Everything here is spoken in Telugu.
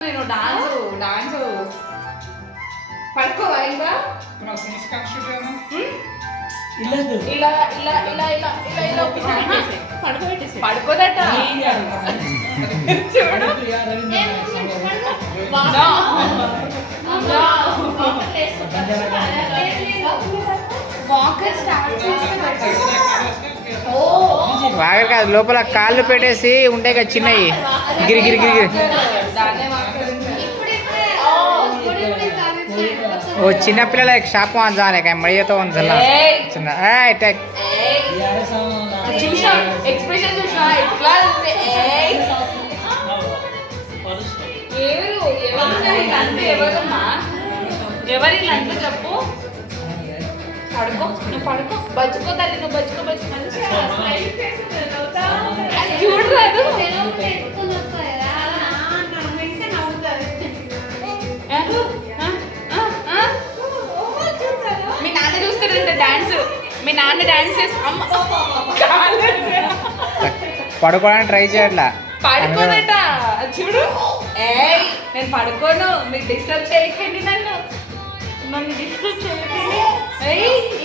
నేను డాన్స్ పడుకోవా ఇంకా ఇలా ఇలా ఇలా ఇలా ఇలా ఇలా పడుకోదట చూడు వాగర్ కాదు, లోపల కాళ్ళు పెట్టేసి ఉంటాయి కదా చిన్నవి, గిరి గిరి గిరి वो चिन्ह पिल्ला एक शाप वहाँ जाने का मरिया तो उन चला चिन्ह टैग చూసా ఎక్స్ప్రెషన్ చూసా ఇట్లా ఎవరి లంటే చెప్పు పడుకో నువ్వు పడుకో బచ్చుకో తల్లి నువ్వు బచ్చుకో బచ్చుకో చూడరాదు మీ నాన్న చూస్తాడంట డాన్స్ మీ నాన్న డాన్స్ చేసి పడుకోవడానికి ట్రై చేయట్లా పడుకోదట చూడు ఏయ్ నేను పడుకోను మీకు డిస్టర్బ్ చేయకండి నన్ను డిస్టర్బ్ చేయకండి